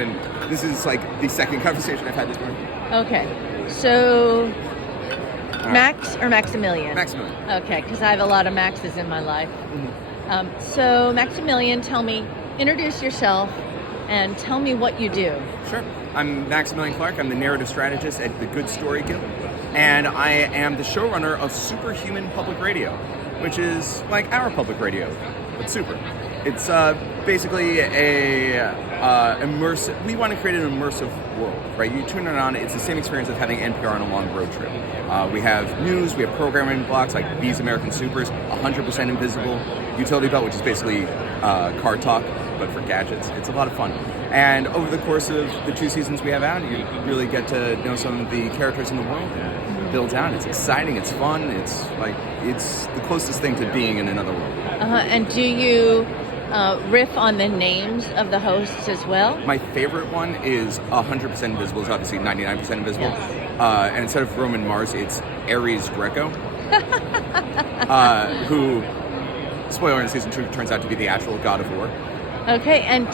And this is like the second conversation I've had this morning. Okay, so Max or Maximilian? Maximilian. Okay, because I have a lot of Maxes in my life. Mm-hmm. So Maximilian, introduce yourself and tell me what you do. Sure. I'm Maximilian Clark. I'm the narrative strategist at the Good Story Guild, and I am the showrunner of Superhuman Public Radio, which is like our public radio, but super. It's basically immersive. We want to create an immersive world, right? You turn it on, it's the same experience of having NPR on a long road trip. We have news, we have programming blocks like These American Supers, 100% invisible, Utility Belt, which is basically CarTalk, but for gadgets. It's a lot of fun. And over the course of the 2 seasons we have out, you really get to know some of the characters in the world and build out. It's exciting, it's fun, it's the closest thing to being in another world. And do you riff on the names of the hosts as well? My favorite one is 100% invisible. It's obviously 99% invisible. Yes. And instead of Roman Mars, it's Ares Greco, who, spoiler in season 2, turns out to be the actual god of war. Okay, and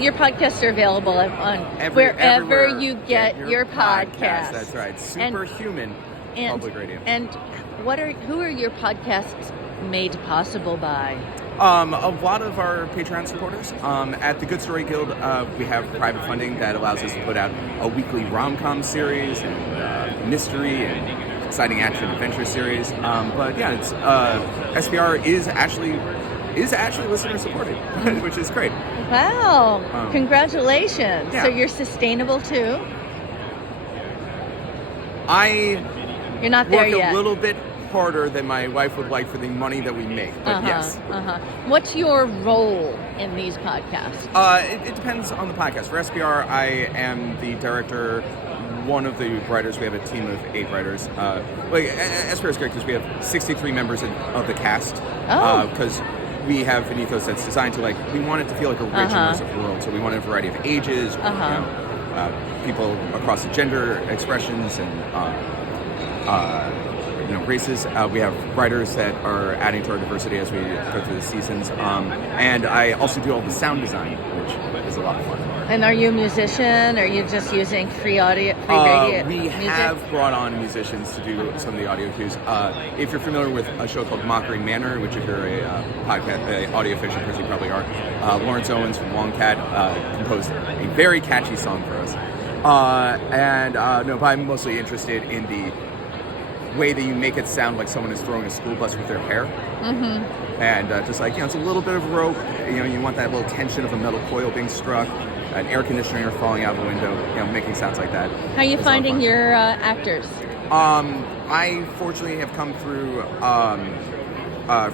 your podcasts are available on wherever you get your podcasts. That's right. Superhuman Public Radio. And who are your podcasts made possible by? A lot of our Patreon supporters. At the Good Story Guild, we have private funding that allows us to put out a weekly rom-com series and mystery and exciting action adventure series. But yeah, it's SPR is actually listener supported, which is great. Wow! Congratulations. Yeah. So you're sustainable too? You're not there work yet. A little bit harder than my wife would like for the money that we make, but yes. What's your role in these podcasts? It depends on the podcast. For SPR, I am the director, one of the writers. We have a team of 8 writers. SPR is great because we have 63 members of the cast. Because we have an ethos that's designed to we want it to feel like a rich, immersive world. So we want a variety of ages, people across the gender expressions and races. We have writers that are adding to our diversity as we go through the seasons. And I also do all the sound design, which is a lot of fun. And are you a musician? Or are you just using free radio? We music? have brought on musicians to do some of the audio cues. If you're familiar with a show called Mockery Manor, which if you're a podcast, audio fiction person, you probably are, Lawrence Owens from Longcat composed a very catchy song for us. But I'm mostly interested in the way that you make it sound like someone is throwing a school bus with their hair. And it's a little bit of rope. You want that little tension of a metal coil being struck, an air conditioner falling out of a window, making sounds like that. How are you finding your actors? I fortunately have come through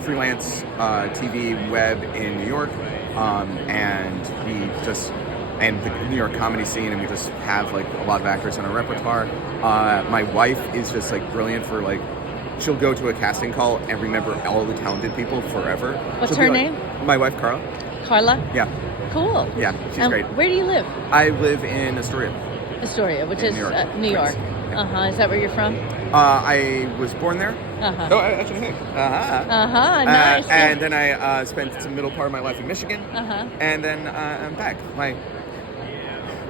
freelance TV web in New York, and the New York comedy scene, and we just have a lot of actors in our repertoire. My wife is just brilliant for she'll go to a casting call and remember all the talented people forever. What's her name? My wife, Carla. Carla? Yeah. Cool. Yeah, she's great. Where do you live? I live in Astoria. Astoria, which is New York. New York. Yeah. Is that where you're from? I was born there. Oh, actually, hey. Nice. And then I spent the middle part of my life in Michigan. And then I'm back.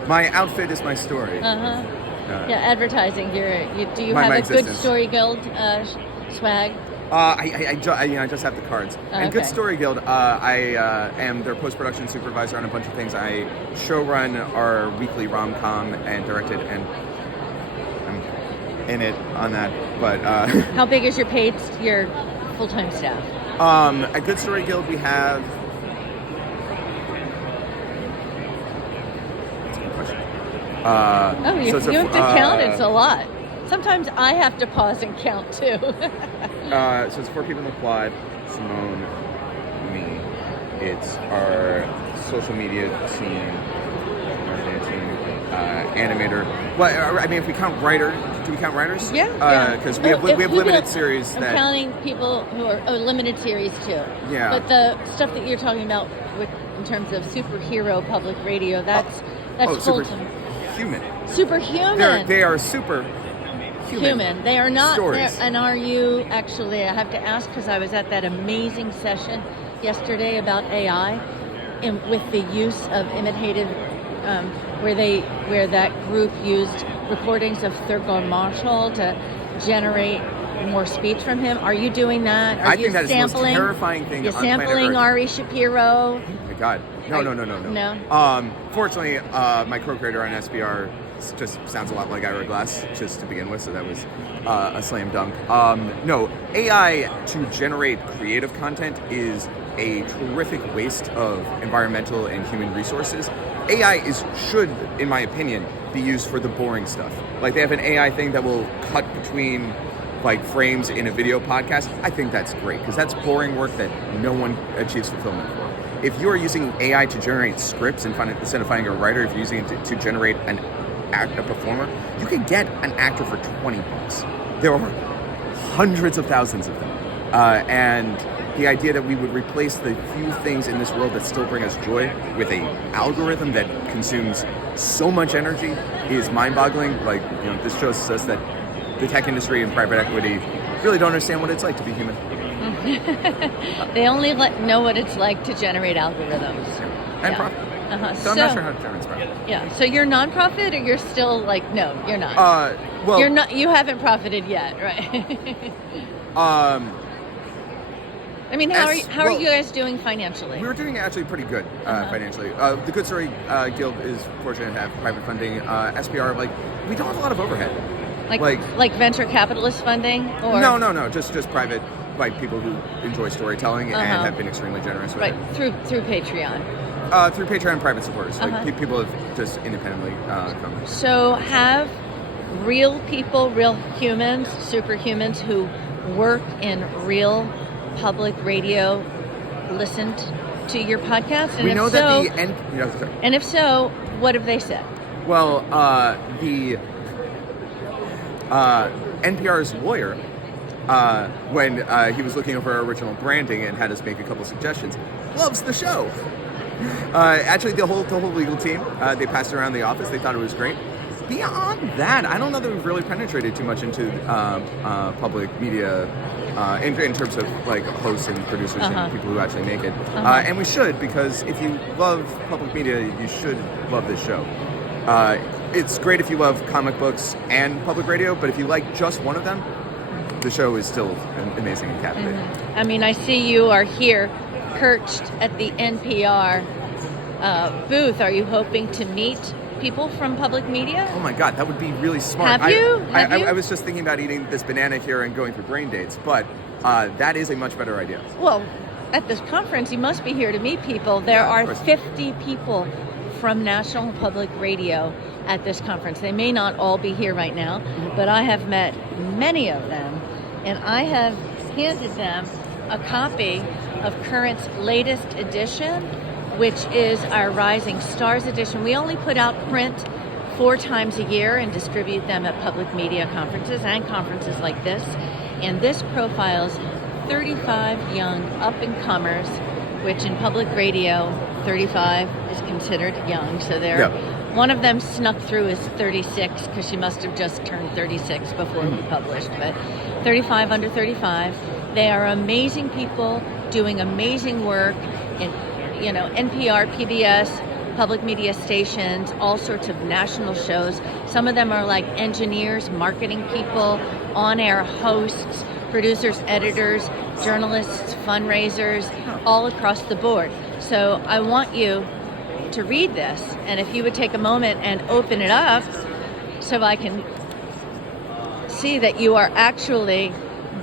My outfit is my story. Advertising here. Do you my have a existence. Good Story Guild swag? I just have the cards. And Good Story Guild, I am their post-production supervisor on a bunch of things. I showrun our weekly rom-com and directed, and I'm in it on that. But how big is your full-time staff? At Good Story Guild, we have. You have to count. It's a lot. Sometimes I have to pause and count too. So it's 4 people in the quad: Simone, me. It's our social media team, animator. Well, I mean, if we count writers, do we count writers? Yeah. Because we have limited series. I'm counting people who are limited series too. Yeah. But the stuff that you're talking about in terms of superhero public radio, that's full time. Superhuman. They are super human. They are not. Stories. And are you actually? I have to ask because I was at that amazing session yesterday about AI, with the use of imitative where that group used recordings of Thurgood Marshall to generate more speech from him. Are you doing that? I think that is the most terrifying thing on planet Earth. You're sampling Ari Shapiro? Oh my God. No. Fortunately, my co-creator on SBR just sounds a lot like Ira Glass, just to begin with, so that was a slam dunk. No, AI to generate creative content is a terrific waste of environmental and human resources. AI should, in my opinion, be used for the boring stuff. Like, they have an AI thing that will cut between like frames in a video podcast. I think that's great, because that's boring work that no one achieves fulfillment for. If you are using AI to generate scripts instead of finding a writer, if you're using it to generate a performer, you can get an actor for $20. There are hundreds of thousands of them. And the idea that we would replace the few things in this world that still bring us joy with an algorithm that consumes so much energy is mind-boggling. Like, this shows us that the tech industry and private equity really don't understand what it's like to be human. They only know what it's like to generate algorithms. And profit. So I'm not sure how to generate profit. Yeah. So you're nonprofit, or you're still like, no, you're not. Well, you're not. You haven't profited yet, right? I mean, how are you guys doing financially? We're doing actually pretty good financially. The Good Story Guild is fortunate to have private funding. SBR, we don't have a lot of overhead. Like venture capitalist funding? Or? No. Just private, people who enjoy storytelling and have been extremely generous with it. Through Patreon. Through Patreon people have just independently come. So have real people, real humans, superhumans who work in real public radio listened to your podcast? And we know that And if so, what have they said? Well, the NPR's lawyer, when he was looking over our original branding and had us make a couple suggestions, loves the show. Actually, the whole legal team, they passed around the office. They thought it was great. Beyond that, I don't know that we've really penetrated too much into public media in terms of hosts and producers and people who actually make it. And we should, because if you love public media, you should love this show. It's great if you love comic books and public radio, but if you like just one of them, the show is still amazing and captivating. I mean, I see you are here perched at the NPR booth. Are you hoping to meet people from public media? Oh my God, that would be really smart. Have you? I was just thinking about eating this banana here and going through brain dates, but that is a much better idea. Well, at this conference, you must be here to meet people. There are 50 people from National Public Radio at this conference. They may not all be here right now, but I have met many of them, and I have handed them a copy of Current's latest edition, which is our Rising Stars edition. We only put out print 4 times a year and distribute them at public media conferences and conferences like this. And this profiles 35 young up-and-comers, which in public radio, 35 is considered young. So one of them snuck through as 36 because she must have just turned 36 before we published. But 35 under 35. They are amazing people doing amazing work in NPR, PBS, public media stations, all sorts of national shows. Some of them are like engineers, marketing people, on-air hosts, producers, editors, journalists, fundraisers, all across the board. So I want you to read this, and if you would take a moment and open it up so I can see that you are actually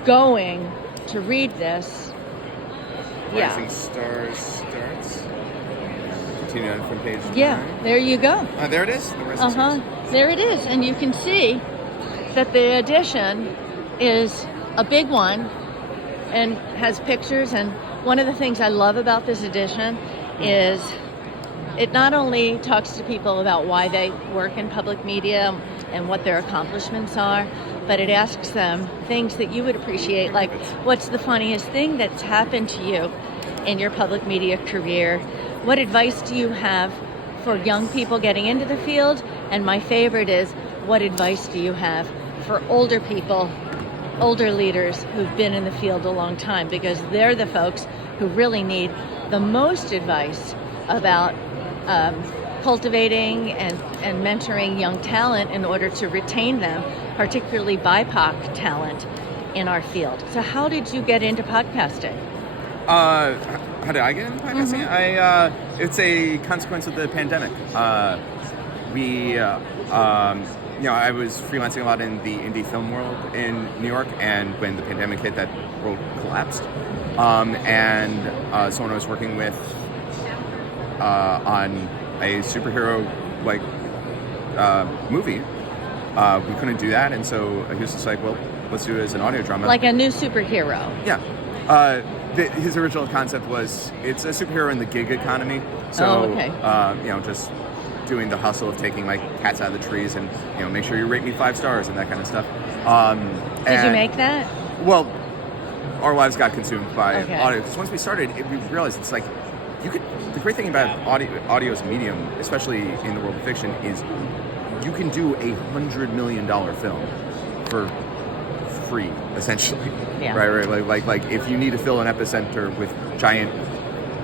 going to read this. Rising Stars starts. Continue on from page 9. There you go. There it is. The Rising Stars. There it is, and you can see that the edition is a big one and has pictures. And one of the things I love about this edition is it not only talks to people about why they work in public media and what their accomplishments are, but it asks them things that you would appreciate, like what's the funniest thing that's happened to you in your public media career? What advice do you have for young people getting into the field? And my favorite is, what advice do you have for older people, older leaders who've been in the field a long time? Because they're the folks who really need the most advice about cultivating and mentoring young talent in order to retain them, particularly BIPOC talent in our field. So how did you get into podcasting? How did I get into podcasting? It's a consequence of the pandemic. I was freelancing a lot in the indie film world in New York, and when the pandemic hit, that world collapsed. And someone I was working with on a superhero movie, we couldn't do that, and so he was just like, well, let's do it as an audio drama. Like a new superhero. Yeah. His original concept was it's a superhero in the gig economy. So, just doing the hustle of taking cats out of the trees and make sure you rate me 5 stars and that kind of stuff. Did you make that? Well, our lives got consumed by audio. Because once we started, we realized it's the great thing about audio as a medium, especially in the world of fiction, is you can do $100 million film for free, essentially. Yeah. Right. Like if you need to fill an epicenter with giant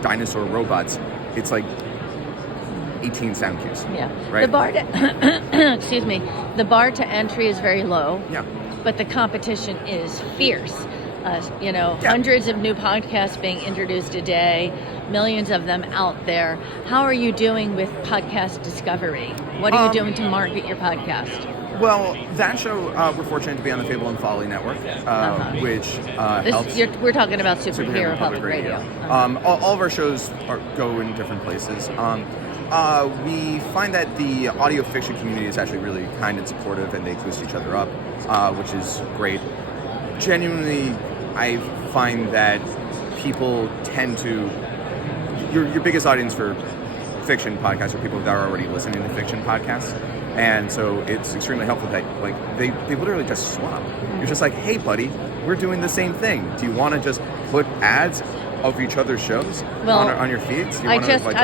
dinosaur robots, it's 18 sound cues. Yeah. Right. The bar to excuse me. The bar to entry is very low. Yeah. But the competition is fierce. Hundreds of new podcasts being introduced a day, millions of them out there. How are you doing with podcast discovery? What are you doing to market your podcast? Well, that show, we're fortunate to be on the Fable and Folly Network, which helps. We're talking about Superhero Public Radio. All of our shows go in different places. We find that the audio fiction community is actually really kind and supportive, and they boost each other up, which is great. Genuinely, I find that people tend to... Your biggest audience for fiction podcasts are people that are already listening to fiction podcasts. And so it's extremely helpful that they literally just swap. You're just like, hey, buddy, we're doing the same thing. Do you want to just put ads of each other's shows on your feeds? I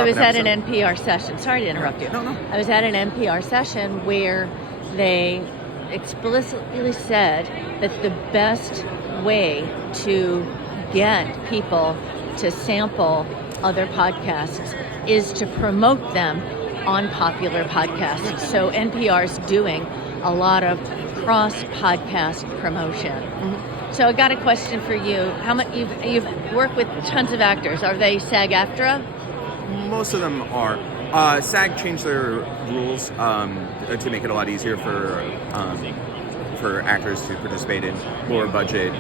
was at an NPR session. Sorry to interrupt you. No. I was at an NPR session where they explicitly said that the best way to get people to sample other podcasts is to promote them on popular podcasts. So NPR's doing a lot of cross-podcast promotion. Mm-hmm. So I got a question for you. How much you've worked with tons of actors? Are they SAG-AFTRA? Most of them are. SAG changed their rules to make it a lot easier for actors to participate in lower budget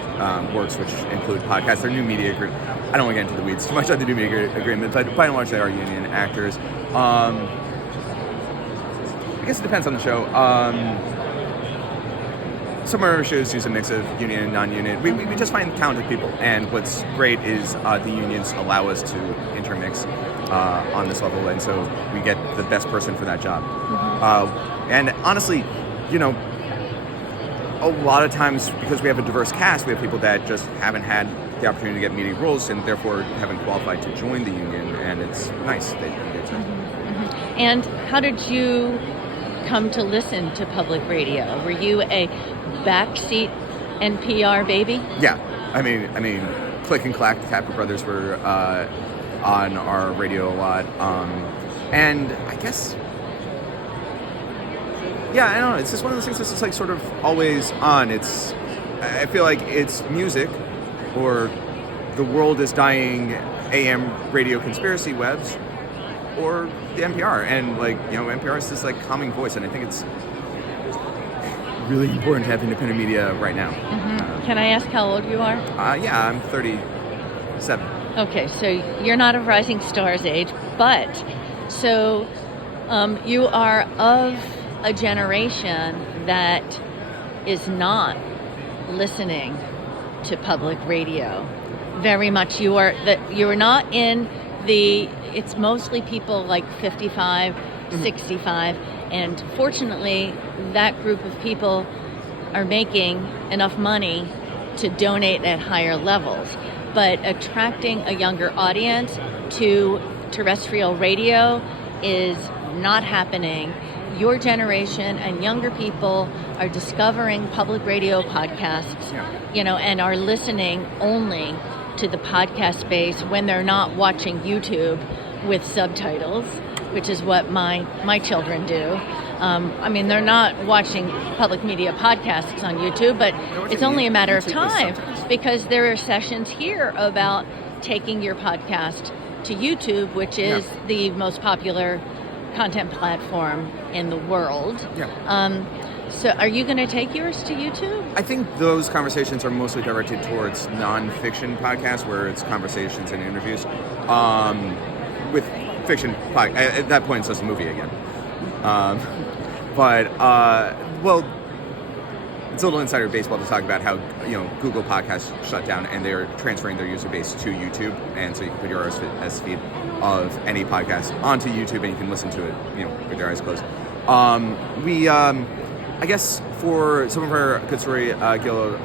works, which include podcasts. Their new media agreement. I don't want to get into the weeds too much on the new media agreement, but by and large they are union actors. I guess it depends on the show. Some of our shows use a mix of union and non-union. We just find talented people, and what's great is the unions allow us to intermix on this level, and so we get the best person for that job. Mm-hmm. And honestly, a lot of times, because we have a diverse cast, we have people that just haven't had the opportunity to get media roles and therefore haven't qualified to join the union, and it's nice that you get to. Mm-hmm. And how did you come to listen to public radio? Were you a backseat NPR baby? Yeah, I mean, Click and Clack, the Tapper Brothers were on our radio a lot, and I guess, yeah, I don't know. It's just one of those things that's just sort of always on. I feel like it's music, or the world is dying, AM radio conspiracy webs, or the NPR, and NPR is this calming voice, and I think it's really important to have independent media right now. Mm-hmm. Can I ask how old you are? Yeah, I'm 37. Okay, so you're not of Rising Stars age, but so you are of a generation that is not listening to public radio very much. You're not in the, it's mostly people 55, 65, and fortunately that group of people are making enough money to donate at higher levels. But attracting a younger audience to terrestrial radio is not happening. Your generation and younger people are discovering public radio podcasts, and are listening only to the podcast space when they're not watching YouTube with subtitles. which is what my children do. I mean, they're not watching public media podcasts on YouTube, but it's only a matter of time because there are sessions here about taking your podcast to YouTube, which is the most popular content platform in the world. So are you going to take yours to YouTube? I think those conversations are mostly directed towards non-fiction podcasts where it's conversations and interviews. With fiction, at that point it's just a movie again. Well, it's a little insider baseball to talk about how Google Podcasts shut down and they're transferring their user base to YouTube, and so you can put your RSS feed of any podcast onto YouTube and you can listen to it, with your eyes closed. I guess for some of our Good Story Guild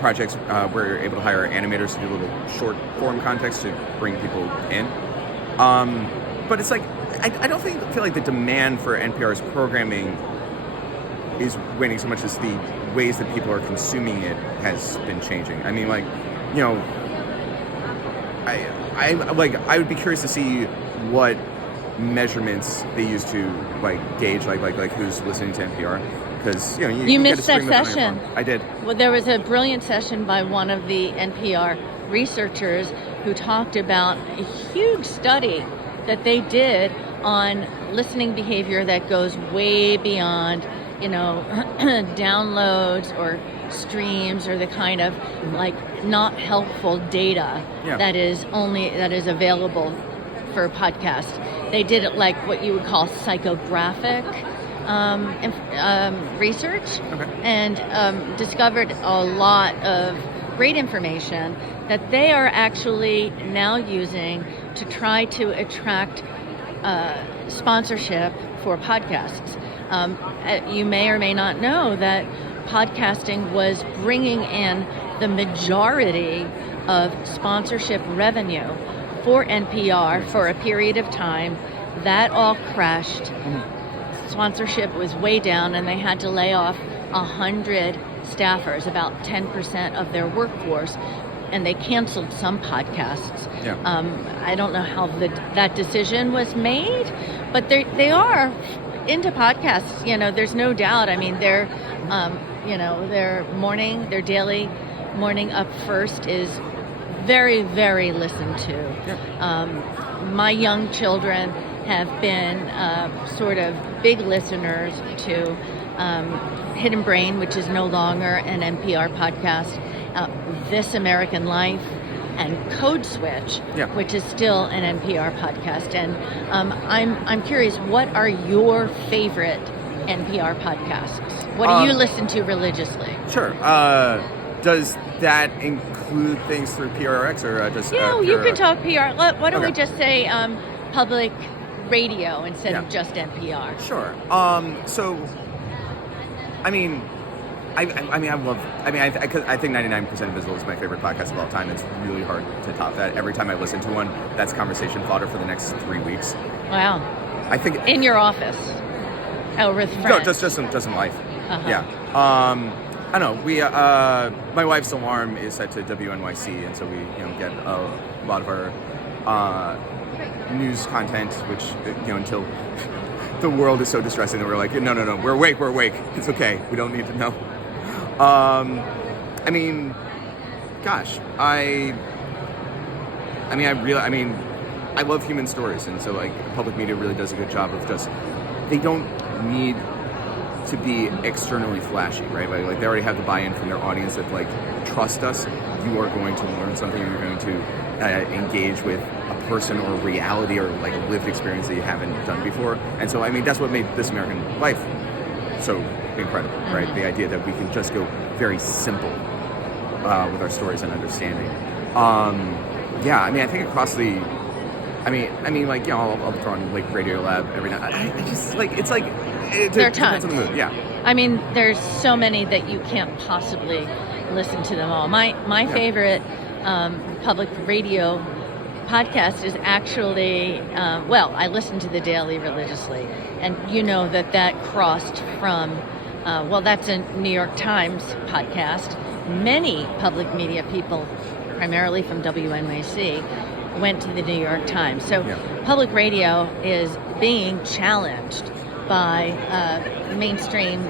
projects, we're able to hire animators to do little short form context to bring people in. But it's like I don't feel like the demand for NPR's programming is waning so much as the ways that people are consuming it has been changing. I mean, I would be curious to see what measurements they use to gauge who's listening to NPR, because you missed that session. I did. Well, there was a brilliant session by one of the NPR researchers who talked about a huge study that they did on listening behavior that goes way beyond downloads or streams or the kind of not helpful data that is available for podcasts. They did it like what you would call psychographic research, and discovered a lot of great information that they are actually now using to try to attract sponsorship for podcasts. You may or may not know that podcasting was bringing in the majority of sponsorship revenue for NPR for a period of time. That all crashed. Sponsorship was way down, and they had to lay off 100 staffers, about 10% of their workforce, and they canceled some podcasts. I don't know how that decision was made, but they are into podcasts. There's no doubt. I mean, their daily morning up first is very, very listened to. My young children have been sort of big listeners to Hidden Brain, which is no longer an NPR podcast, This American Life, and Code Switch, which is still an NPR podcast. And I'm curious, what are your favorite NPR podcasts? What do you listen to religiously? Sure. Does that include things through PRX or just? You can talk PR. Why don't we just say public radio instead of just NPR? Sure. So, I think 99% Invisible is my favorite podcast of all time. It's really hard to top that. Every time I listen to one, that's conversation fodder for the next 3 weeks. Wow. I think in your office. Oh, with friends. No, just in life. Yeah. I don't know. We my wife's alarm is set to WNYC, and so we get a lot of our news content, which until the world is so distressing that we're like, no, we're awake. It's okay. We don't need to know. I love human stories, and so public media really does a good job of they don't need to be externally flashy, right? They already have the buy-in from their audience that trust us, you are going to learn something, you're going to engage with a person or reality or a lived experience that you haven't done before. And so that's what made This American Life so incredible, right? The idea that we can just go very simple with our stories and understanding. I think across the I'll throw on Radiolab every night. There are tons. On the mood. There's so many that you can't possibly listen to them all. My favorite public radio podcast is actually, I listen to The Daily religiously, and that crossed from, that's a New York Times podcast. Many public media people, primarily from WNYC, went to the New York Times. So public radio is being challenged by mainstream,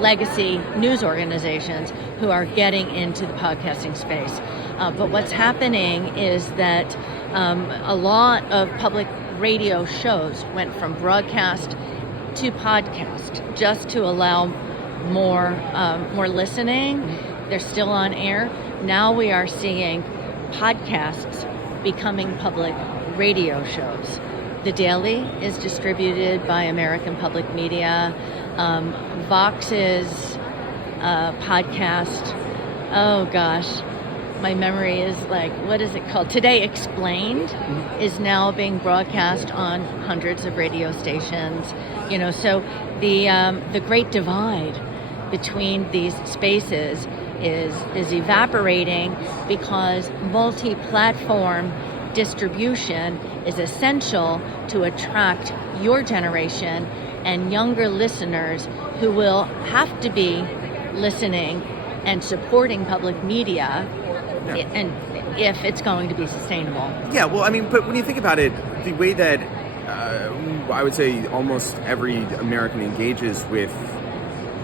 legacy news organizations who are getting into the podcasting space. But what's happening is that a lot of public radio shows went from broadcast to podcast just to allow more listening. They're still on air. Now we are seeing podcasts becoming public radio shows. The Daily is distributed by American Public Media. Vox's podcast, oh gosh, my memory is like, what is it called? Today Explained is now being broadcast on hundreds of radio stations. So the great divide between these spaces is evaporating because multi-platform distribution is essential to attract your generation and younger listeners who will have to be listening and supporting public media and if it's going to be sustainable. Yeah, well, I mean, but when you think about it, the way that I would say almost every American engages with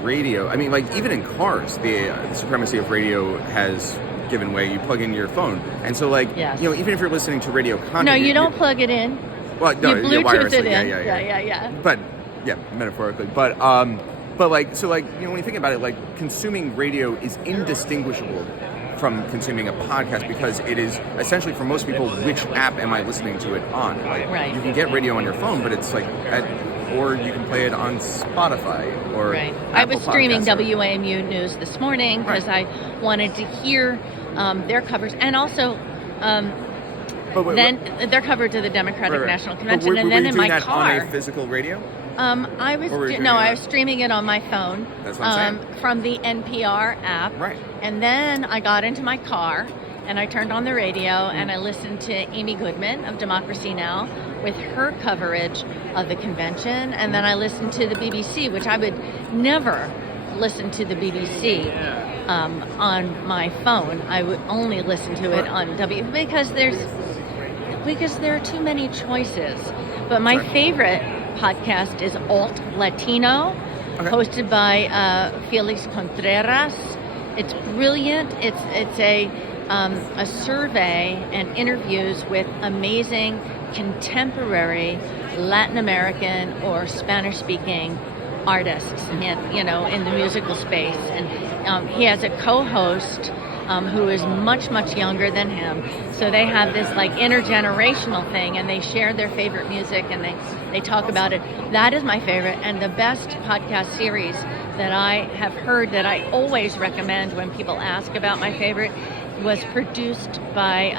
radio, I mean, like even in cars, the supremacy of radio has given way. You plug in your phone, and so like even if you're listening to radio content, no, you don't plug it in. Well, no, you Bluetooth it in. Yeah. But metaphorically, but like so like when you think about it, like consuming radio is indistinguishable from consuming a podcast because it is essentially for most people, which app am I listening to it on? Like you can get radio on your phone, but it's like or you can play it on Spotify or I was streaming WAMU News this morning because I wanted to hear their coverage and also then their coverage of the Democratic National Convention, and then in my car. On a physical radio? I was streaming it on my phone. That's what I'm saying. From the NPR app. Right. And then I got into my car and I turned on the radio and I listened to Amy Goodman of Democracy Now! With her coverage of the convention, and then I listened to the BBC, which I would never listen to the BBC on my phone. I would only listen to it on because there are too many choices. But my favorite podcast is Alt Latino, hosted by Felix Contreras. It's brilliant. It's a survey and interviews with amazing contemporary Latin American or Spanish-speaking artists, in the musical space. And he has a co-host who is much, much younger than him. So they have this like intergenerational thing, and they share their favorite music and they talk about it. That is my favorite and the best podcast series that I have heard that I always recommend when people ask about my favorite was produced by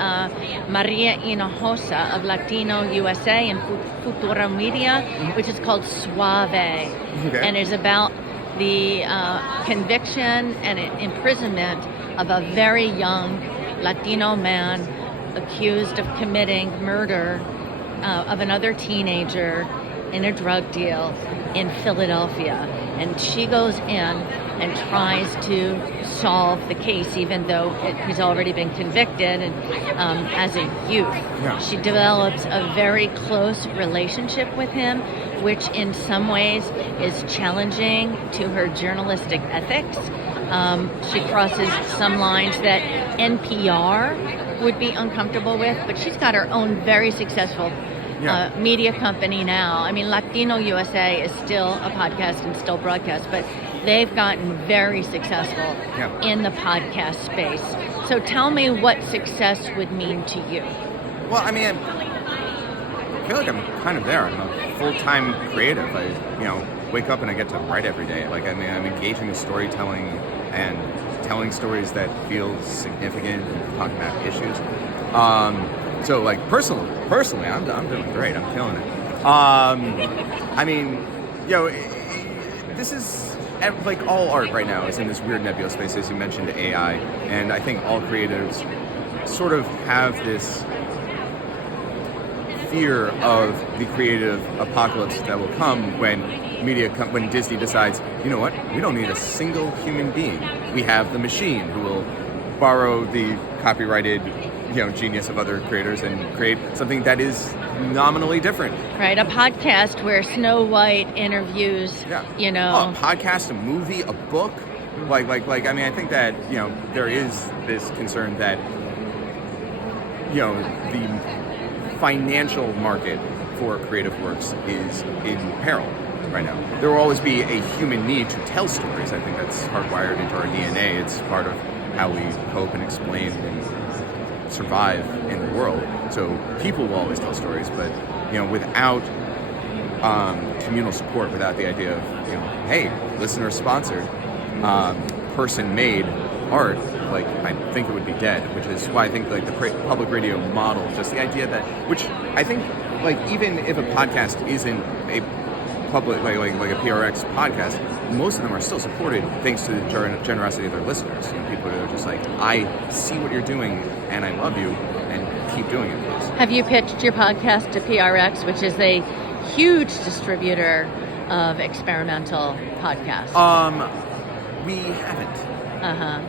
Maria Hinojosa of Latino USA and Futura Media, which is called Suave, and is about the conviction and imprisonment of a very young Latino man accused of committing murder of another teenager in a drug deal in Philadelphia. And she goes in and tries to solve the case, even though he's already been convicted. And as a youth, she develops a very close relationship with him, which in some ways is challenging to her journalistic ethics. She crosses some lines that NPR would be uncomfortable with, but she's got her own very successful media company now. I mean, Latino USA is still a podcast and still broadcast, but they've gotten very successful in the podcast space. So tell me what success would mean to you. Well, I mean, I feel like I'm kind of there. I'm a full-time creative. I, wake up and I get to write every day. Like, I mean, I'm engaging in storytelling and telling stories that feel significant and talking about issues. So, like, personally, I'm doing great. I'm killing it. I mean, this is, like, all art right now is in this weird nebulous space, as you mentioned, AI. And I think all creatives sort of have this fear of the creative apocalypse that will come when when Disney decides, you know what, we don't need a single human being. We have the machine who will borrow the copyrighted genius of other creators and create something that is nominally different. Right, a podcast where Snow White interviews, a podcast, a movie, a book. I think that, there is this concern that, the financial market for creative works is in peril right now. There will always be a human need to tell stories. I think that's hardwired into our DNA. It's part of how we cope and explain and survive in the world. So people will always tell stories, but without communal support, without the idea of hey, listener sponsored, person made art, I think it would be dead. Which is why I think the public radio model, just the idea that, which I think even if a podcast isn't a public like a PRX podcast, most of them are still supported thanks to the generosity of their listeners. People who are just I see what you're doing and I love you and keep doing it, please. Have you pitched your podcast to PRX, which is a huge distributor of experimental podcasts? We haven't.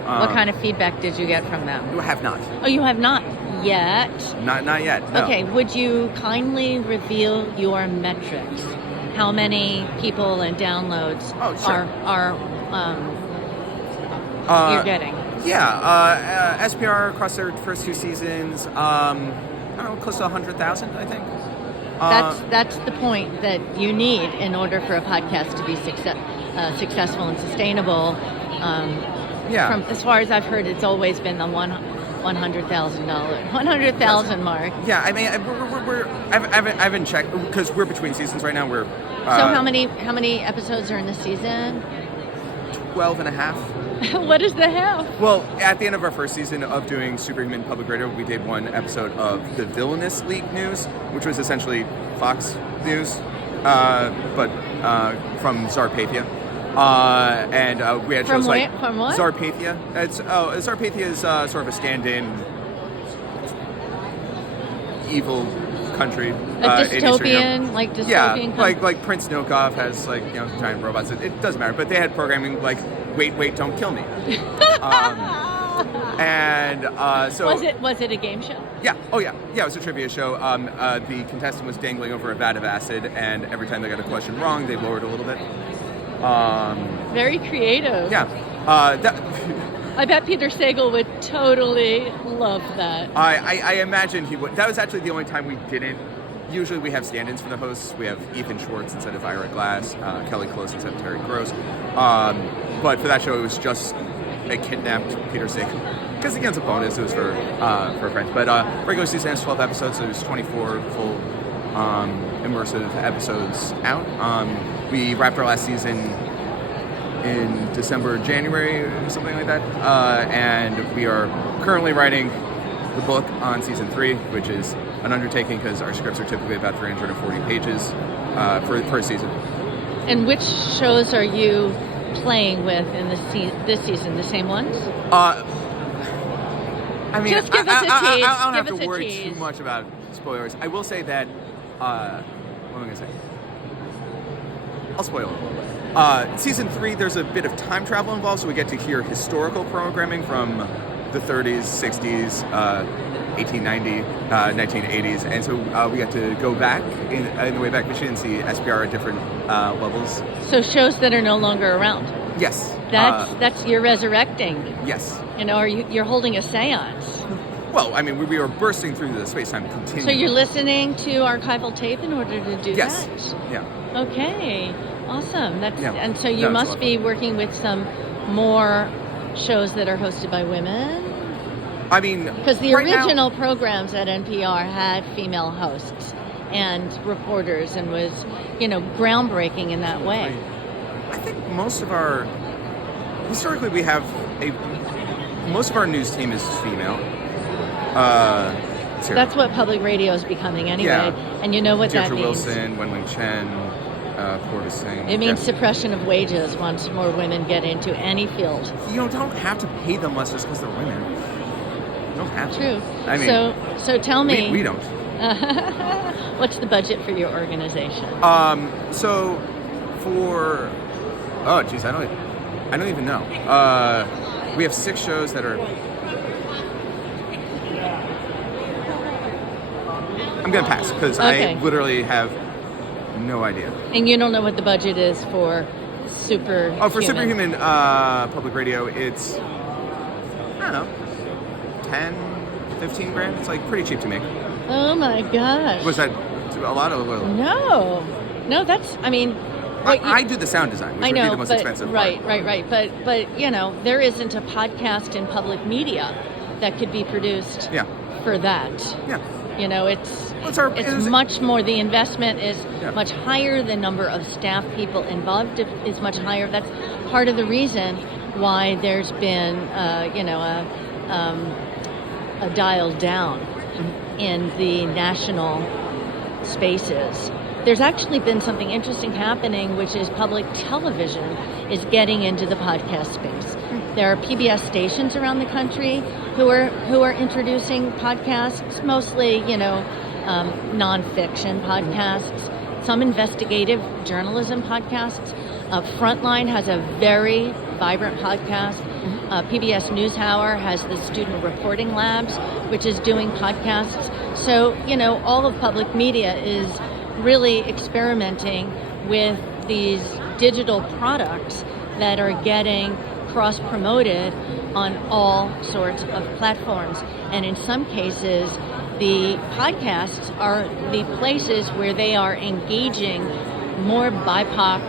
What kind of feedback did you get from them? You have not. Oh, you have not yet? Not yet, no. Okay, would you kindly reveal your metrics? How many people and downloads you're getting? Yeah, SPR across their first 2 seasons, I don't know, close to 100,000, I think. That's the point that you need in order for a podcast to be successful and sustainable. From as far as I've heard, it's always been the $100,000 mark. Yeah, I mean, I haven't checked because we're between seasons right now. So how many episodes are in the season? 12 and a half. What is the half? Well, at the end of our first season of doing Superhuman Public Radio, we did one episode of the Villainous League News, which was essentially Fox News, but from Zarpathia. And we had shows from what? Zarpathia. Zarpathia is sort of a stand-in evil country. A dystopian, dystopian country. like Prince Nokov has giant robots. It doesn't matter, but they had programming like wait, don't kill me. So was it a game show? Yeah. Oh yeah. Yeah, it was a trivia show. The contestant was dangling over a vat of acid, and every time they got a question wrong, they lowered a little bit. Very creative. Yeah. I bet Peter Sagal would totally love that. I imagine he would. That was actually the only time we didn't. Usually we have stand-ins for the hosts. We have Ethan Schwartz instead of Ira Glass, Kelly Close instead of Terry Gross. But for that show, it was just a kidnapped Peter Sagal. Because again, it's a bonus. It was for friends. But regular season has 12 episodes, so there's 24 full immersive episodes out. We wrapped our last season in December, January, or something like that. And we are currently writing the book on season 3, which is an undertaking because our scripts are typically about 340 pages per season. And which shows are you playing with in this season? The same ones? I mean, just give us a tease. I don't have to worry too much about spoilers. I will say that. What am I going to say? I'll spoil it. Season 3, there's a bit of time travel involved, so we get to hear historical programming from the 30s, 60s, 1890, 1980s, and so we got to go back in the way back machine and see SPR at different levels. So shows that are no longer around. Yes. That's you're resurrecting. Yes. Or you're holding a seance. Well, I mean, we were bursting through the space-time continuum. So you're listening to archival tape in order to do that? Yes. Yeah. Okay. Awesome. And so you must be working with some more shows that are hosted by women? I mean, because the original programs at NPR had female hosts and reporters and was, groundbreaking in that way. I think historically we have most of our news team is female. That's what public radio is becoming anyway. Yeah. And you know what that means. Wilson, Wenling Chen, Porter Singh. It means suppression of wages once more women get into any field. You don't have to pay them less just because they're women. You don't have to. True. I mean, so tell me. We don't. What's the budget for your organization? So for I don't even know. We have 6 shows that are I'm going to pass because Okay. I literally have no idea. And you don't know what the budget is for Superhuman? Oh, for Superhuman public radio, it's, I don't know, 10, 15 grand. It's like pretty cheap to make. Oh my gosh. Was that a lot of little? No, that's, I mean... I do the sound design, which I know, would be the most but, expensive right, part. right. But you know, there isn't a podcast in public media that could be produced for that. Yeah. You know, it's Well, much more. The investment is Yeah. much higher. The number of staff people involved is much higher. That's part of the reason why there's been, a dial down in the national spaces. There's actually been something interesting happening, which is public television is getting into the podcast space. There are PBS stations around the country who are introducing podcasts, mostly, nonfiction podcasts, some investigative journalism podcasts. Frontline has a very vibrant podcast. PBS NewsHour has the Student Reporting Labs, which is doing podcasts. So, all of public media is really experimenting with these digital products that are getting cross-promoted on all sorts of platforms. And in some cases, the podcasts are the places where they are engaging more BIPOC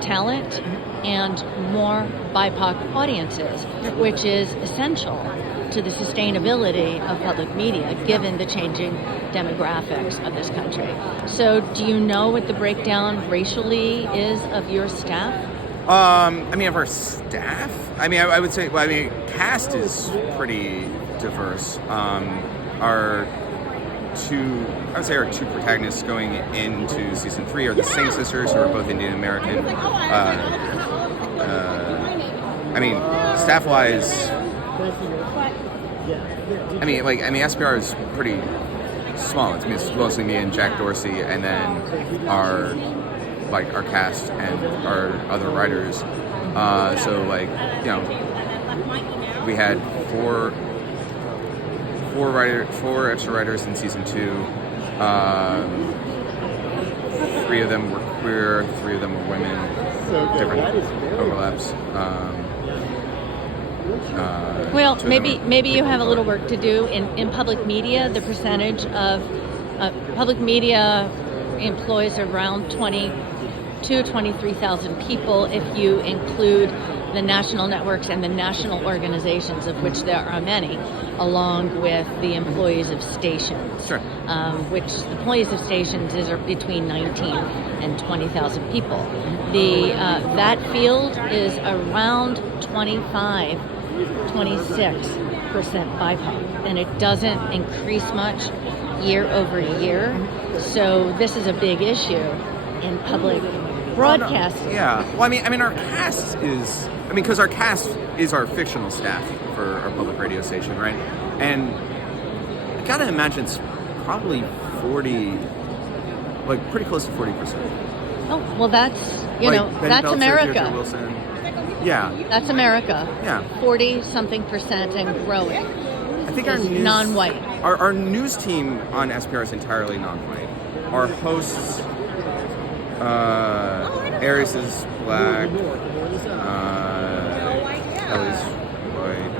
talent and more BIPOC audiences, which is essential to the sustainability of public media, given the changing demographics of this country. So do you know what the breakdown racially is of your staff? Of our staff? I would say, cast is pretty diverse. Our two protagonists going into season 3 are the Singh sisters, who are both Indian American. Staff-wise, SPR is pretty small. It's mostly me and Jack Dorsey, and then our cast and our other writers. We had four extra writers in season 2. 3 of them were queer, 3 of them were women. Different overlaps. Maybe you have a little work to do in public media. The percentage of public media employs around 23,000 people if you include the national networks and the national organizations, of which there are many, along with the employees of stations. Sure. Which the employees of stations is between 19 and 20,000 people. That field is around 26% BIPOC, and it doesn't increase much year over year. So this is a big issue in public broadcasting. Yeah. Well, our cast is, because our cast is our fictional staff for our public radio station, right? And I gotta imagine it's probably 40, pretty close to 40%. Oh, well, that's, Ben that's Belzer, America. Deirdre Wilson. Yeah. That's America. Yeah. 40-something% and growing. I think our news, non-white. Our news team on SPR is entirely non-white. Our hosts, Aries is black, Ellie's white.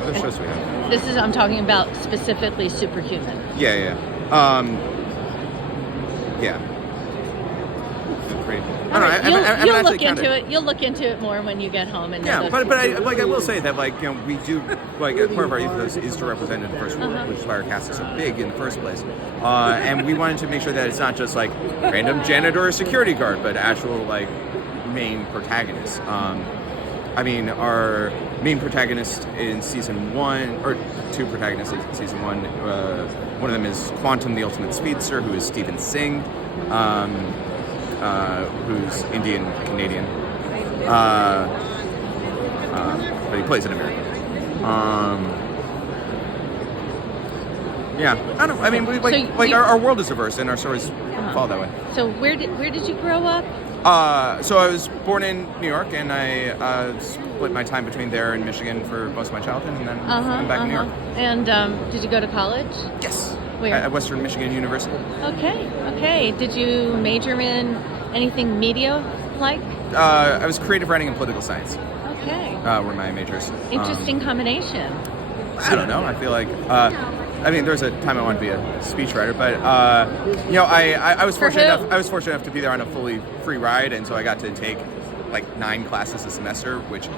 What other shows do we have? I'm talking about specifically Superhuman. Yeah. Great. You'll look into it. You'll look into it more when you get home. And I will say that we do part of our ethos is to represent a diverse world, which is why our cast is so big in the first place. And we wanted to make sure that it's not just random janitor or security guard, but actual main protagonists. Our main protagonist in season 1, or 2 protagonists in season 1. One of them is Quantum, the Ultimate Speedster, who is Stephen Singh. Who's Indian Canadian, but he plays in America. I don't know. Our world is diverse, and our stories fall that way. So where did you grow up? So I was born in New York, and I split my time between there and Michigan for most of my childhood, and then I'm back in New York. And did you go to college? Yes. Where? At Western Michigan University. Okay. Did you major in anything media-like? I was creative writing and political science. Okay. Were my majors. Interesting combination. I don't know. I feel like, there was a time I wanted to be a speechwriter, but I was fortunate enough. I was fortunate enough to be there on a fully free ride, and so I got to take like 9 classes a semester, which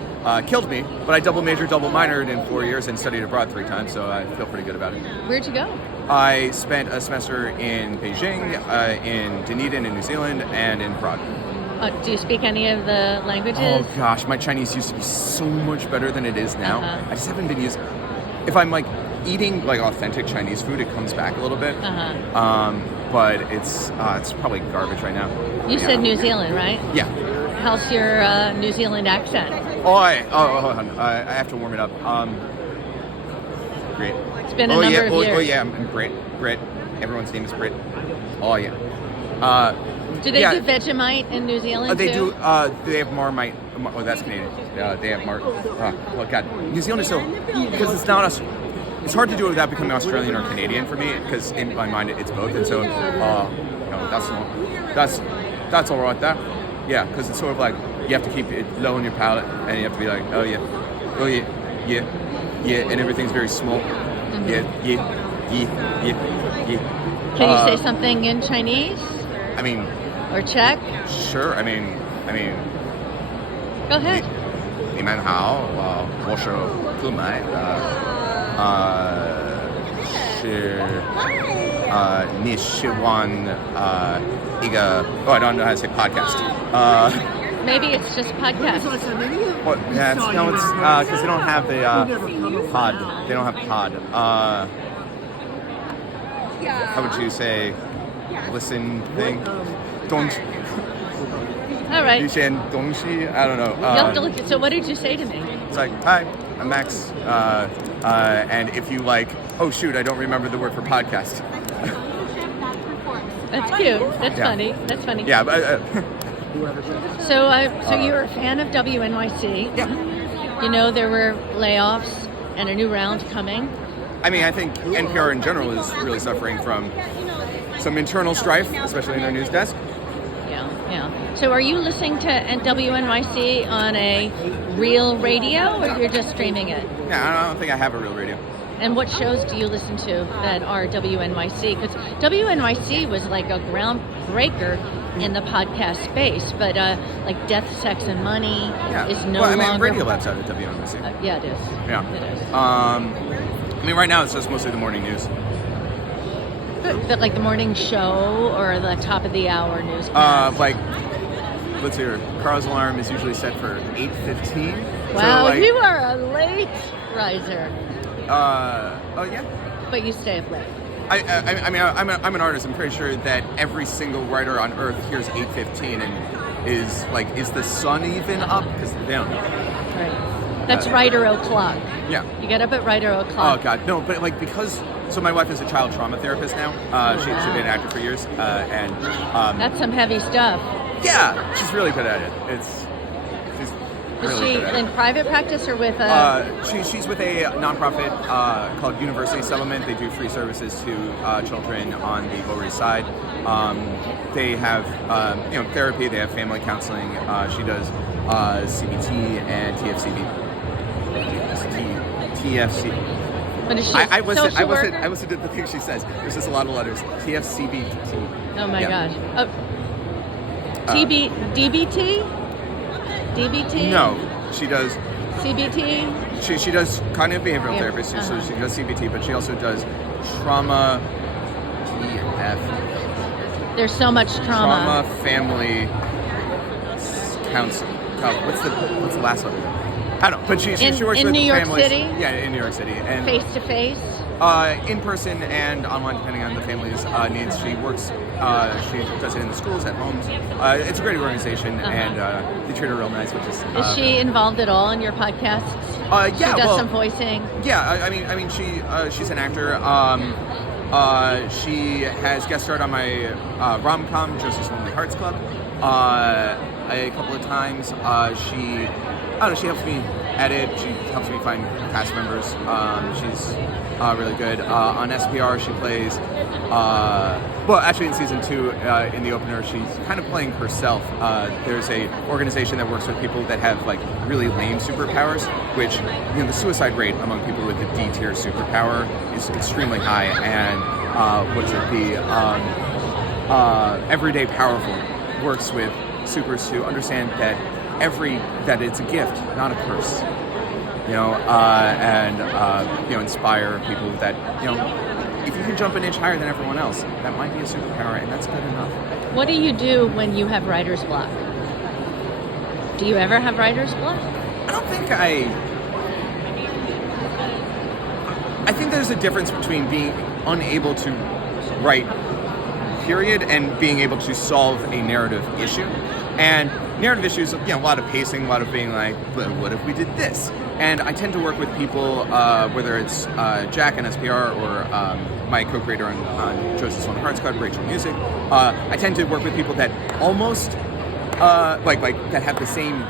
killed me. But I double majored, double minored in 4 years, and studied abroad 3 times, so I feel pretty good about it. Where'd you go? I spent a semester in Beijing, in Dunedin in New Zealand, and in Prague. Do you speak any of the languages? Oh gosh, my Chinese used to be so much better than it is now. I just haven't been using. If I'm like eating like authentic Chinese food, it comes back a little bit. But it's probably garbage right now. You said New Zealand, right? Yeah. How's your New Zealand accent? Hold on. I have to warm it up. Great. It's been a number of years. Oh yeah, I'm Brit. Everyone's name is Brit. Oh yeah. Do they do Vegemite in New Zealand they too? do. They have Marmite. Oh, that's Canadian. They have oh God, New Zealand is so because it's not us. It's hard to do it without becoming Australian or Canadian for me because in my mind it's both, and so that's all right there. Yeah, because it's sort of like you have to keep it low on your palate, and you have to be like, oh yeah, and everything's very small. Yeah. Can you say something in Chinese? Or Czech? Sure. Go ahead. 你们好，我是顾买，你喜欢一个 Oh, I don't know how to say podcast. Maybe it's just podcast. Well, yeah, it's because they don't have the pod. They don't have pod. How would you say listen thing? Don't. All right. 一些东西, I don't know. You'll have to look. So what did you say to me? It's like, hi, I'm Max. And if you like, oh shoot, I don't remember the word for podcast. That's cute. That's funny. That's funny. Yeah. But, so you're a fan of WNYC. Yeah. You know there were layoffs and a new round coming. I think NPR in general is really suffering from some internal strife, especially in their news desk. Yeah. So are you listening to WNYC on a real radio, or you're just streaming it? Yeah, I don't think I have a real radio. And what shows do you listen to that are WNYC? Because WNYC was like a groundbreaker in the podcast space, but like Death, Sex, and Money is no longer... Radiolab's out of WNYC. Yeah, it is. Yeah. It is. Right now it's just mostly the morning news. But like the morning show or the top of the hour newscast? Let's see here. Carl's alarm is usually set for 8:15. Wow, you are a late riser. Oh yeah. But you stay up late. I'm an artist. I'm pretty sure that every single writer on Earth hears 8:15 and is like, is the sun even up? Because they don't know. Right. That's writer o'clock. Yeah. You get up at writer o'clock. Oh God, no! But like because. So my wife is a child trauma therapist now. She's been an actor for years, and that's some heavy stuff. Yeah, she's really good at it. She's really good at it. In private practice or with she's with a nonprofit called University Settlement. They do free services to children on the Lower East Side. They have therapy. They have family counseling. She does CBT and TFCB. TFC. I listened to the thing she says. There's just a lot of letters. TFCBT. Oh my gosh. DBT? DBT? No, she does. CBT? She does cognitive behavioral therapy, so she does CBT, but she also does trauma. TF. There's so much trauma. Trauma family counseling. What's the last one? I don't know, but she works with New York families. City? Yeah, in New York City. And face to face? In person and online, depending on the family's needs. She works, she does it in the schools, at homes. It's a great organization, and they treat her real nice, which is... Is she involved at all in your podcasts? Yeah, she does some voicing? Yeah, she's an actor. She has guest starred on my rom-com, Joseph's Lonely Hearts Club, a couple of times. She helps me edit. She helps me find cast members. She's really good. On SPR, she plays. Well, actually, in season 2, in the opener, she's kind of playing herself. There's a organization that works with people that have like really lame superpowers, which the suicide rate among people with a D tier superpower is extremely high. And Everyday Powerful works with supers to understand that it's a gift, not a curse. Inspire people that if you can jump an inch higher than everyone else, that might be a superpower, and that's good enough. What do you do when you have writer's block? Do you ever have writer's block? I don't think I think there's a difference between being unable to write, period, and being able to solve a narrative issue. And narrative issues, a lot of pacing, a lot of being like, but what if we did this? And I tend to work with people, whether it's Jack and SPR or my co-creator on Joseph's Lonely Hearts Club, Rachel Music. I tend to work with people that almost that have the same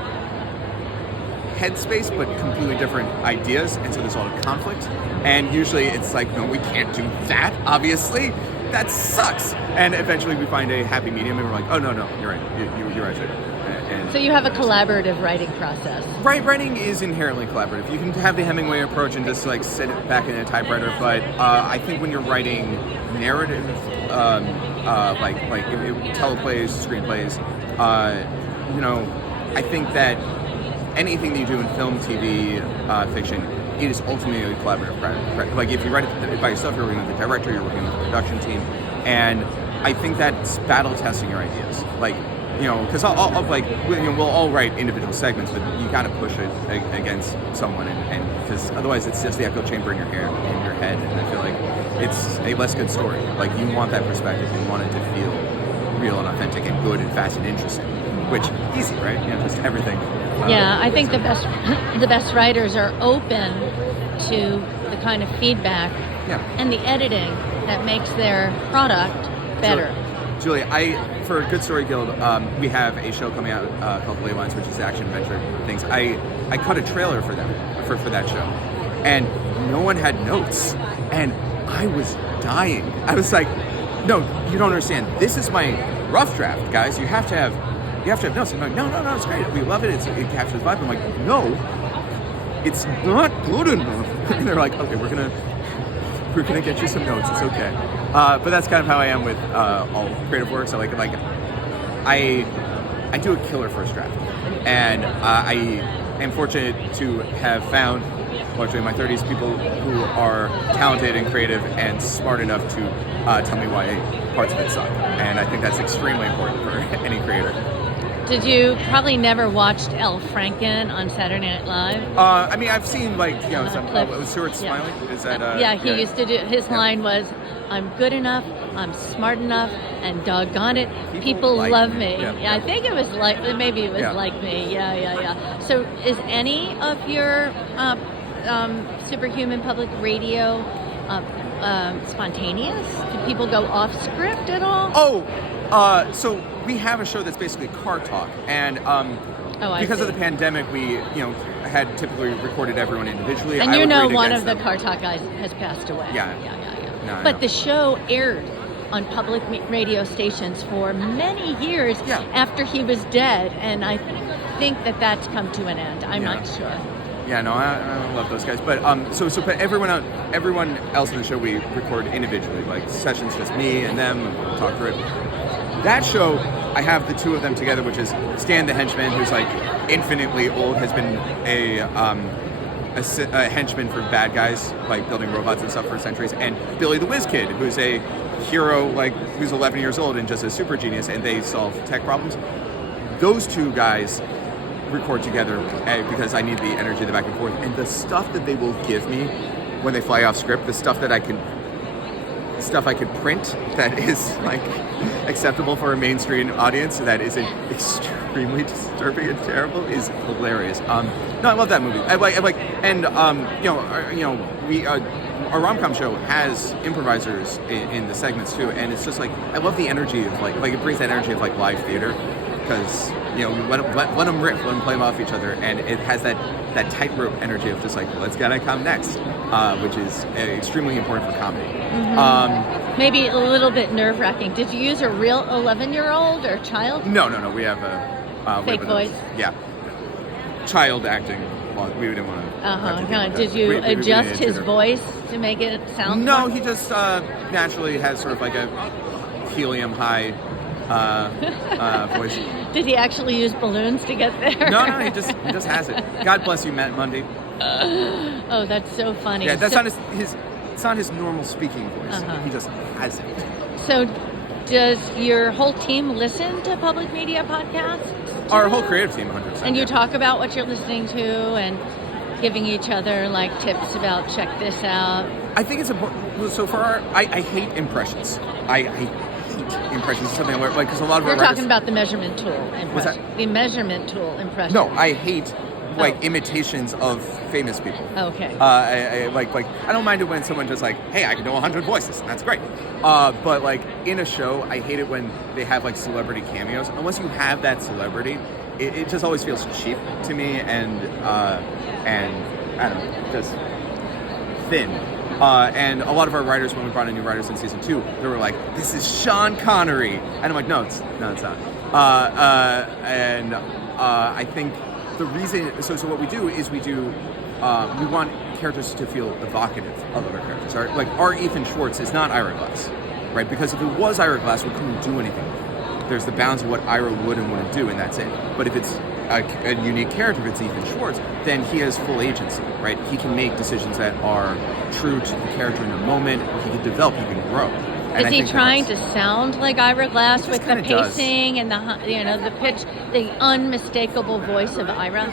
headspace but completely different ideas, and so there's a lot of conflict. And usually it's like, no, we can't do that. Obviously, that sucks. And eventually we find a happy medium, and we're like, oh no, you're right, you're right. And so you have a collaborative writing process. Writing is inherently collaborative. You can have the Hemingway approach and just like sit back in a typewriter, but I think when you're writing narrative, teleplays, screenplays, I think that anything that you do in film, TV, fiction, it is ultimately a collaborative project. Like if you write it by yourself, you're working with the director, you're working with the production team, and I think that's battle testing your ideas. Because we'll all write individual segments, but you got to push it against someone, and because otherwise it's just the echo chamber in your head, and I feel like it's a less good story. Like you want that perspective, you want it to feel real and authentic and good and fast and interesting, which easy, right? Just everything. I think the best writers are open to the kind of feedback and the editing that makes their product better. Julie, for Good Story Guild, we have a show coming out called Ley Lines, which is action adventure things. I cut a trailer for them for that show, and no one had notes, and I was dying. I was like, no, you don't understand. This is my rough draft, guys. You have to have notes. I'm like, no, it's great. We love it. It captures the vibe. I'm like, no, it's not good enough. And they're like, okay, we're gonna get you some notes. It's okay. But that's kind of how I am with all creative work. So I do a killer first draft, and I am fortunate to have found, largely in my 30s, people who are talented and creative and smart enough to tell me why parts of it suck. And I think that's extremely important for any creator. Did you probably never watched Elle Franken on Saturday Night Live? I've seen some Stuart Smiley. Is that? He used to do. His line was, "I'm good enough, I'm smart enough, and doggone it, people like love me." me." Yeah. I think it was like like me. Yeah. So, is any of your Superhuman Public Radio spontaneous? Do people go off script at all? So we have a show that's basically CarTalk, and because of the pandemic, we had typically recorded everyone individually. And one of the CarTalk guys has passed away. Yeah. No, but the show aired on public radio stations for many years after he was dead, and I think that's come to an end. I'm not sure. Yeah, no, I love those guys, but but everyone else in the show we record individually, like sessions, just me and them, talk through it. That show, I have the two of them together, which is Stan the henchman, who's like infinitely old, has been a henchman for bad guys, like building robots and stuff for centuries, and Billy the Whiz Kid, who's a hero, who's 11 years old and just a super genius, and they solve tech problems. Those two guys record together because I need the energy, the back and forth, and the stuff that they will give me when they fly off script, the stuff I could print that is acceptable for a mainstream audience, that is extremely disturbing and terrible, is hilarious. I love that movie. our rom-com show has improvisers in the segments too, and it's just like I love the energy of like it brings that energy of like live theater, because let them riff, let them play off each other, and it has that tightrope energy of just like what's gonna come next, which is extremely important for comedy. Maybe a little bit nerve-wracking. Did you use a real 11-year-old or child? No. We have a fake voice. Yeah, child acting. Well, we didn't want to. Did you adjust his voice to make it sound? No, more? he just naturally has sort of like a helium high voice. Did he actually use balloons to get there? No, he just has it. God bless you, Matt Mundy. Oh, that's so funny. Yeah, that's not his. It's not his normal speaking voice. He just has it. So, does your whole team listen to public media podcasts? Our whole creative team, 100%. And you talk about what you're listening to and giving each other like tips about check this out. I think it's important. So far, I hate impressions. I hate impressions. It's something where, like, because a lot of You're our writers, talking about the measurement tool impression. What's that? The measurement tool impression. No, I hate imitations of famous people. Okay. I don't mind it when someone just like, hey, I can know 100 voices. That's great. But like in a show, I hate it when they have like celebrity cameos. Unless you have that celebrity, it just always feels cheap to me, and I don't know, just thin. And a lot of our writers, when we brought in new writers in season 2, they were like, "This is Sean Connery," and I'm like, "No, it's not." I think the reason, so what we do is we want characters to feel evocative of other characters. Our Ethan Schwartz is not Ira Glass, right? Because if it was Ira Glass, we couldn't do anything with it. There's the bounds of what Ira would and wouldn't do, and that's it. But if it's a unique character, if it's Ethan Schwartz, then he has full agency, right? He can make decisions that are true to the character in the moment. He can develop, he can grow. Is he trying to sound like Ira Glass with the pacing and the pitch, the unmistakable voice of Ira?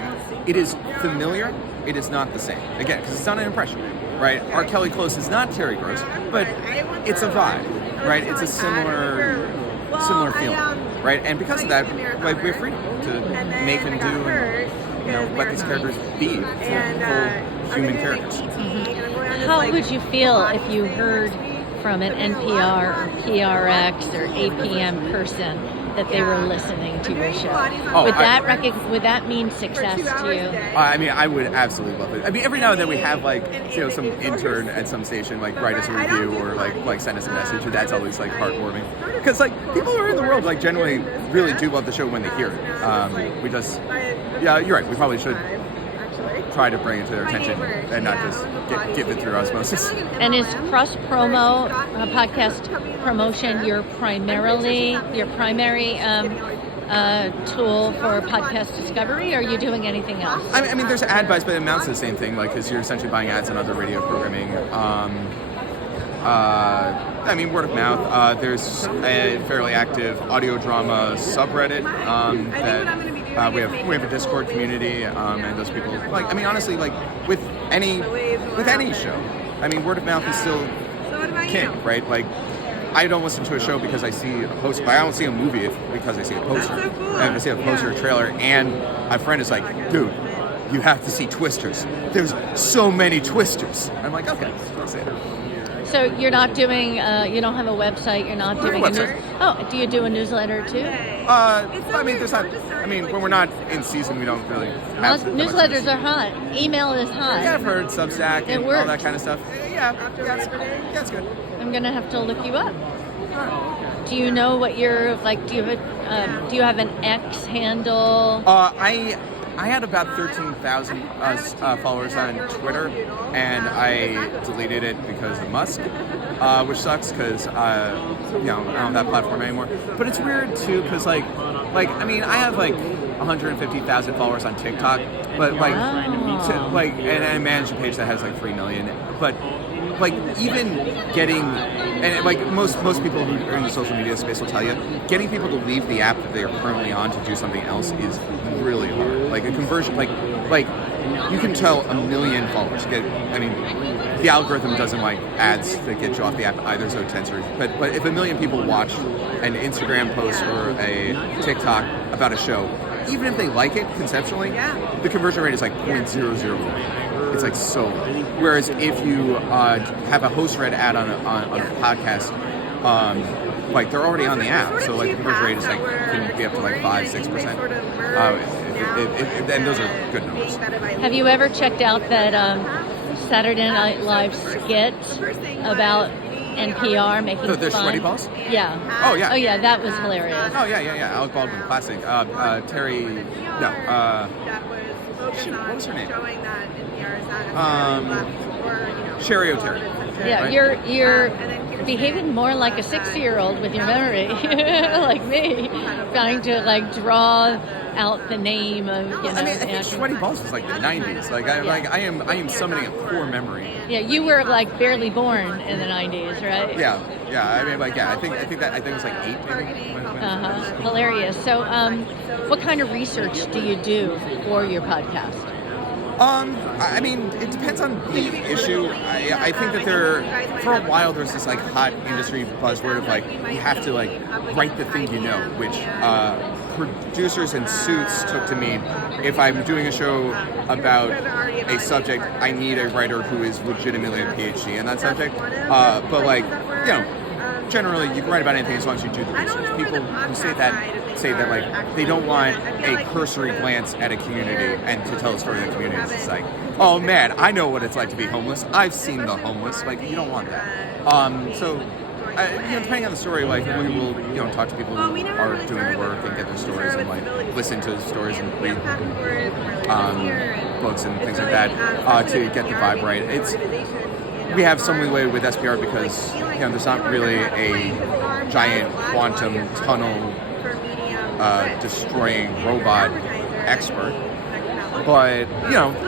It is familiar. It is not the same. Again, because it's not an impression, right? R. Kelly Close is not Terry Gross, but it's a vibe, right? It's a similar feeling, right? And because of that, like, we're free to make and do, and let these characters be full human characters. How would you feel if you heard from an NPR or PRX or APM person that they were listening to your show? Would that mean success to you? I mean, I would absolutely love it. I mean, every now and then we have some intern at some station write us a review or like send us a message, and that's always like heartwarming, because people who are in the world generally really do love the show when they hear it. You're right. We probably should try to bring it to their attention and not just give it through osmosis. And is cross promo, podcast promotion, your primary tool for podcast discovery, or are you doing anything else? I mean, there's ad buys, but it amounts to the same thing, because you're essentially buying ads on other radio programming. Word of mouth. There's a fairly active audio drama subreddit that we have a Discord community, and those people honestly, with any show, word of mouth is still king, right? I don't listen to a show because I see a poster. I don't see a movie because I see a poster. And I see a poster or trailer, and a friend is like, "Dude, you have to see Twisters. There's so many Twisters." I'm like, "Okay, I'll see it." So you're not doing, you don't have a website, you're not doing a website. Do you do a newsletter too? When we're not in season, we don't really have newsletters are hot. Email is hot. Yeah, I've heard Substack and all that kind of stuff. Yeah, that's good. I'm going to have to look you up. Do you know what you're, do you have an X handle? I had about 13,000 followers on Twitter, and I deleted it because of Musk, which sucks because I don't have that platform anymore. But it's weird too because I have 150,000 followers on TikTok, but and I manage a page that has 3 million. But even getting, and most people who are in the social media space will tell you, getting people to leave the app that they are currently on to do something else is really hard. A conversion, you can tell 1 million followers. The algorithm doesn't like ads that get you off the app either, so it tends to. But if 1 million people watch an Instagram post or a TikTok about a show, even if they like it conceptually, the conversion rate is 0.001. it's like so. Whereas if you have a host read ad on a podcast, like they're already on the app, so like the conversion rate is like can be up to like 5-6%, and those are good numbers. Have you ever checked out that Saturday Night Live skit about NPR making the fun? Sweaty Balls? Yeah. Oh yeah. Oh yeah, that was hilarious. Oh yeah. Alec Baldwin, classic. Terry. No. Shoot, what was her name? Sherry O'Terry. Yeah, right? you're behaving more like a 60-year-old with your memory, like me, trying to like draw out the name of I think Sweaty Balls was like the 90s. Like I am summoning a poor memory. Yeah, you were like barely born in the 90s, right? Yeah. I mean, like, yeah. I think it was like 8, maybe. Hilarious. So, what kind of research do you do for your podcast? I mean, it depends on the issue. I think that for a while, there's this like hot industry buzzword of like you have to like write the thing you know, which producers in Suits took to mean if I'm doing a show about a subject, I need a writer who is legitimately a PhD in that subject. But like, you know, generally you can write about anything as long as you do the research. People who say that like they don't want a cursory glance at a community and to tell the story of the community. It's just like, oh man, I know what it's like to be homeless. I've seen the homeless. Like, you don't want that. So depending on the story, like we will, talk to people who are doing the work and get their stories and like listen to stories and read books and things like that to get the vibe right. We have some leeway with SPR because there's not really a giant quantum tunnel destroying robot expert, but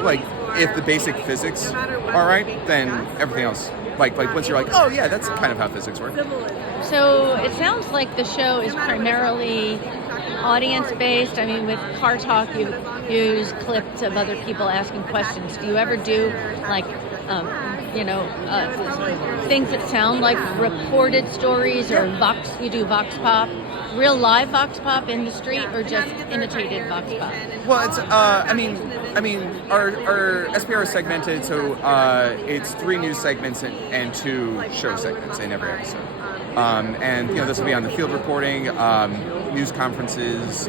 like if the basic physics are right, then everything else. Like once you're like, oh yeah, that's kind of how physics work. So it sounds like the show is primarily audience-based. I mean, with CarTalk, you use clips of other people asking questions. Do you ever do like, things that sound like reported stories, or you do vox pop, real live vox pop in the street, or just imitated vox pop? Well, it's our SPR is segmented, so it's 3 news segments and 2 show segments in every episode. And this will be on the field reporting, news conferences.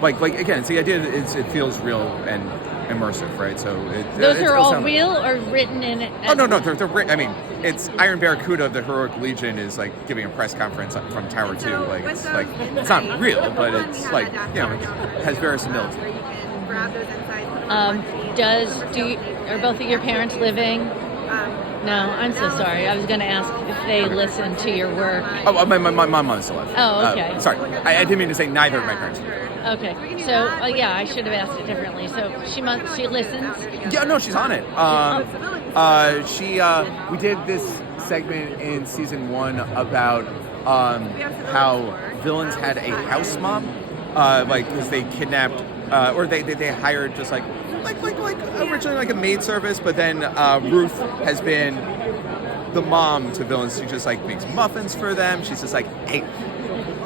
Like again, it's the idea that it feels real and immersive, right? So those are all real or written in? Oh no, they're. I mean, it's Iron Barracuda of the Heroic Legion is like giving a press conference from Tower 2. Like it's not real, but it's like it has verisimilitude. Are both of your parents living? No, I'm so sorry. I was going to ask if they listen to your work. Oh, my mom's still alive. Oh, okay. Sorry, I didn't mean to say neither of my parents. Okay, so I should have asked it differently. So she listens. Yeah, no, she's on it. We did this segment in season 1 about how villains had a house mom, because they kidnapped or they hired just like originally like a maid service, but then Ruth has been the mom to villains. She just like makes muffins for them. She's just like, hey,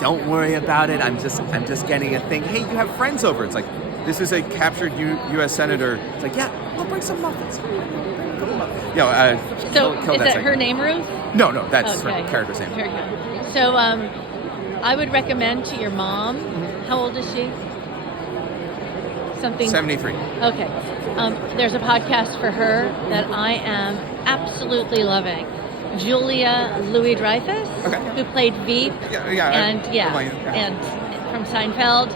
don't worry about it. I'm just getting a thing. Hey, you have friends over. It's like, this is a captured U.S. senator. It's like, yeah, I'll bring some muffins. So is that her name, Ruth? No, that's her character's name. So I would recommend to your mom. How old is she? 73. Okay. There's a podcast for her that I am absolutely loving. Julia Louis-Dreyfus, who played Veep, and from Seinfeld.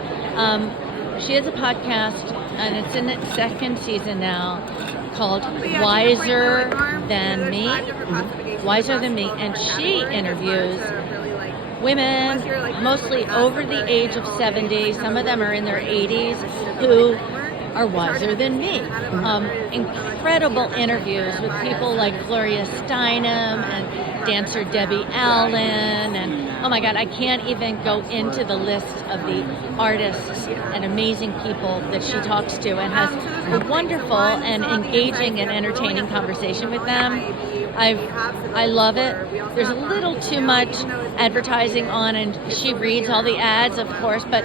She has a podcast, and it's in its 2nd season now, called Wiser Than Me. Wiser Than Me, and she interviews women, mostly over the age of 70, some of them are in their 80s, who are wiser than me. Incredible interviews with people like Gloria Steinem and dancer Debbie Allen, and oh my God, I can't even go into the list of the artists and amazing people that she talks to, and has a wonderful and engaging and entertaining conversation with them. I love it. There's a little too much advertising on, and she reads all the ads, of course, but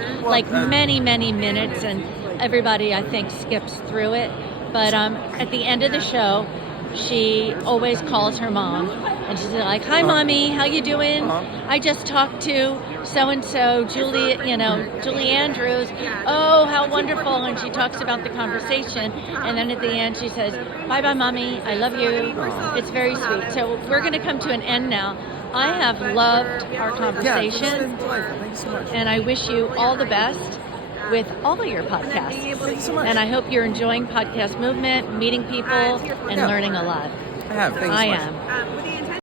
many, many minutes, and everybody, I think, skips through it. But at the end of the show, she always calls her mom, and she's like, "Hi, Mommy, how you doing? I just talked to so-and-so, Julie Andrews. Oh, how wonderful." And she talks about the conversation, and then at the end she says, "Bye-bye, Mommy, I love you." It's very sweet. So we're going to come to an end now. I have loved our conversation, Yeah, this has been delightful. Thank you so much. and I wish you all the best with all of your podcasts. Thank you so much. And I hope you're enjoying podcast movement, meeting people, and learning a lot. I have. Thank you so I much. am.